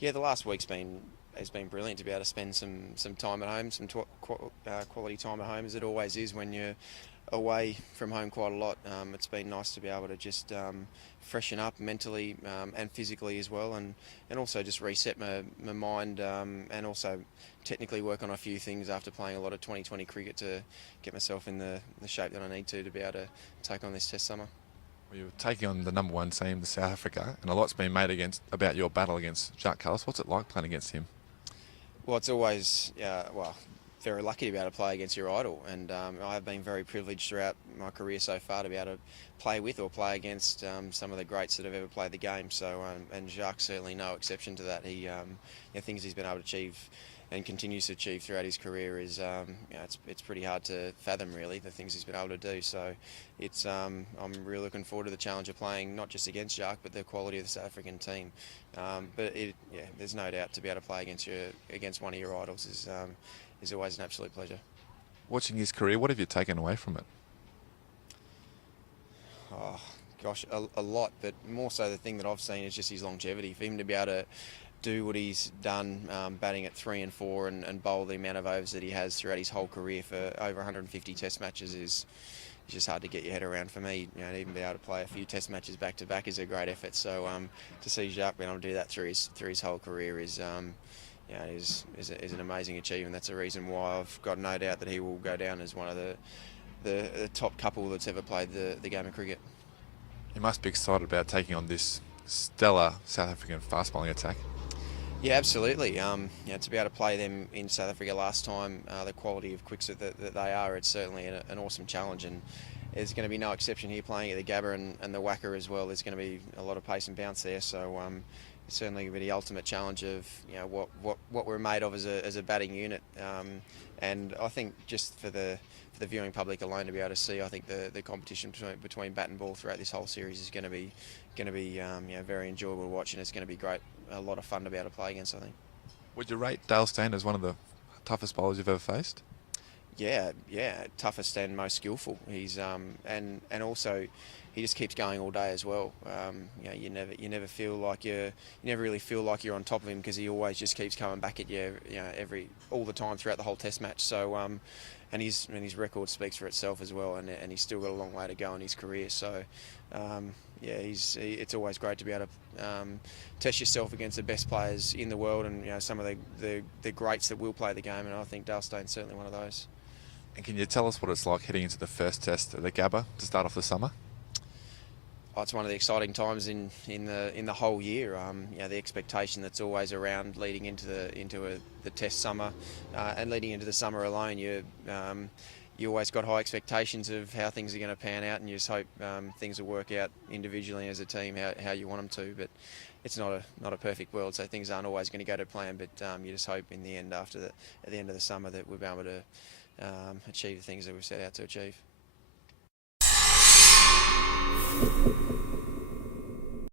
Yeah, the last week's been has been brilliant to be able to spend some time at home, some quality time at home, as it always is when you're away from home quite a lot. It's been nice to be able to just freshen up mentally and physically as well, and also just reset my mind and also technically work on a few things after playing a lot of 2020 cricket to get myself in the shape that I need to be able to take on this Test summer. Well, you're taking on the number one team, the South Africa, and a lot's been made about your battle against Jacques Kallis. What's it like playing against him? Well, it's always, very lucky to be able to play against your idol, and I've been very privileged throughout my career so far to be able to play with or play against some of the greats that have ever played the game. So, and Jacques certainly no exception to that. Things he's been able to achieve and continues to achieve throughout his career is, it's pretty hard to fathom really the things he's been able to do. So, I'm really looking forward to the challenge of playing not just against Jacques but the quality of the South African team. There's no doubt to be able to play against one of your idols is always an absolute pleasure. Watching his career, what have you taken away from it? Oh, gosh, a lot, but more so the thing that I've seen is just his longevity. For him to be able to do what he's done, batting at 3 and 4 and bowl the amount of overs that he has throughout his whole career for over 150 Test matches is just hard to get your head around for me. You know, to even be able to play a few Test matches back to back is a great effort. So to see Jacques being able to do that through his whole career is an amazing achievement. That's the reason why I've got no doubt that he will go down as one of the top couple that's ever played the game of cricket. You must be excited about taking on this stellar South African fast bowling attack. Yeah, absolutely. To be able to play them in South Africa last time, the quality of quicks that they are, it's certainly an awesome challenge. And there's going to be no exception here playing at the Gabba and the Wacker as well. There's going to be a lot of pace and bounce there. So it's certainly going to be the ultimate challenge of what we're made of as a batting unit. And I think just for the viewing public alone to be able to see, I think the competition between bat and ball throughout this whole series is going to be very enjoyable to watch, and it's going to be great, a lot of fun to be able to play against, I think. Would you rate Dale Steyn as one of the toughest bowlers you've ever faced? Yeah, toughest and most skillful. He's and also he just keeps going all day as well. You never feel like you never really feel like you're on top of him because he always just keeps coming back at you, all the time throughout the whole Test match. So and his record speaks for itself as well, and he's still got a long way to go in his career. So it's always great to be able to test yourself against the best players in the world, and some of the greats that will play the game, and I think Dale Steyn's certainly one of those. And can you tell us what it's like heading into the first test at the Gabba to start off the summer? Oh, it's one of the exciting times in the whole year. The expectation that's always around leading into the Test summer and leading into the summer alone. You always got high expectations of how things are going to pan out, and you just hope things will work out individually as a team how you want them to. But it's not a perfect world, so things aren't always going to go to plan. But you just hope in the end, at the end of the summer, that we'll be able to achieve the things that we've set out to achieve.